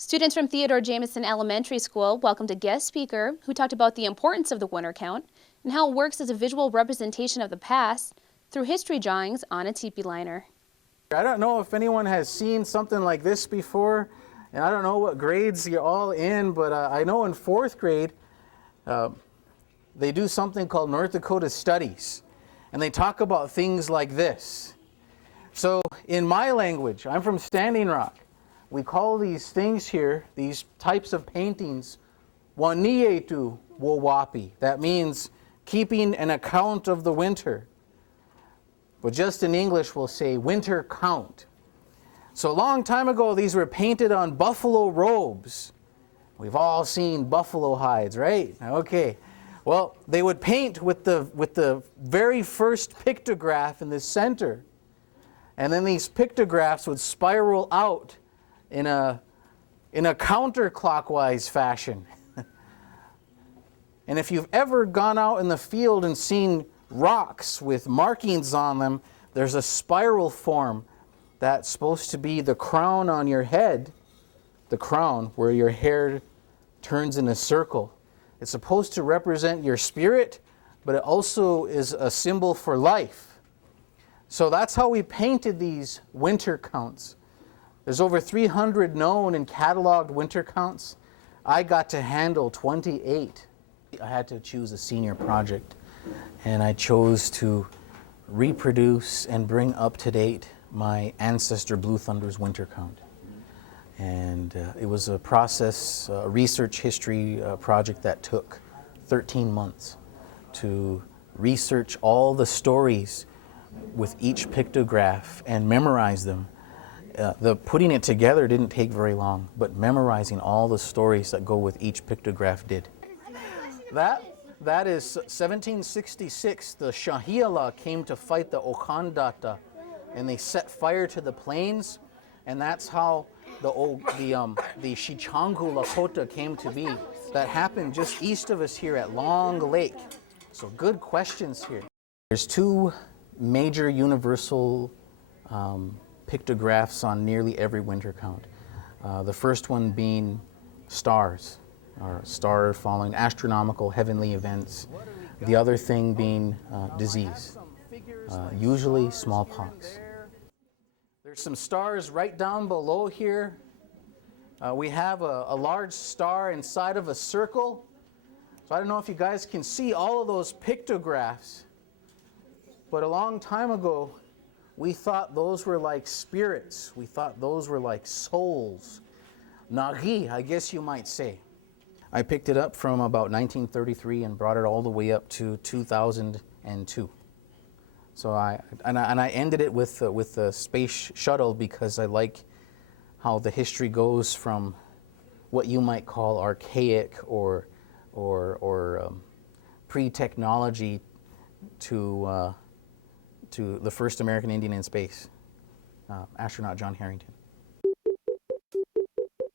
Students from Theodore Jameson Elementary School welcomed a guest speaker who talked about the importance of the winter count and how it works as a visual representation of the past through history drawings on a teepee liner. I don't know if anyone has seen something like this before, and I don't know what grades you're all in, but I know in 4th grade they do something called North Dakota Studies, and they talk about things like this. So in my language, I'm from Standing Rock, we call these things here, these types of paintings, wanietu wowapi. That means keeping an account of the winter. But just in English, we'll say winter count. So a long time ago, these were painted on buffalo robes. We've all seen buffalo hides, right? Okay. Well, they would paint with the very first pictograph in the center. And then these pictographs would spiral out in a counterclockwise fashion. And if you've ever gone out in the field and seen rocks with markings on them, there's a spiral form that's supposed to be the crown on your head, the crown where your hair turns in a circle. It's supposed to represent your spirit, but it also is a symbol for life. So that's how we painted these winter counts. There's over 300 known and cataloged winter counts. I got to handle 28. I had to choose a senior project, and I chose to reproduce and bring up to date my ancestor Blue Thunder's winter count. And it was a process, a research history project that took 13 months to research all the stories with each pictograph and memorize them. The putting it together didn't take very long, but memorizing all the stories that go with each pictograph did. That is 1766. The Shahiala came to fight the Okandata, and they set fire to the plains, and that's how the Shichangu Lakota came to be. That happened just east of us here at Long Lake. So good questions here. There's two major universal pictographs on nearly every winter count. The first one being stars, or star following astronomical heavenly events. The other thing being disease, usually smallpox. There's some stars right down below here. We have a large star inside of a circle. So I don't know if you guys can see all of those pictographs, but a long time ago, we thought those were like spirits. We thought those were like souls. Nagi, I guess you might say. I picked it up from about 1933 and brought it all the way up to 2002. So I ended it with the space shuttle because I like how the history goes from what you might call archaic or pre-technology to the first American Indian in space, astronaut John Harrington.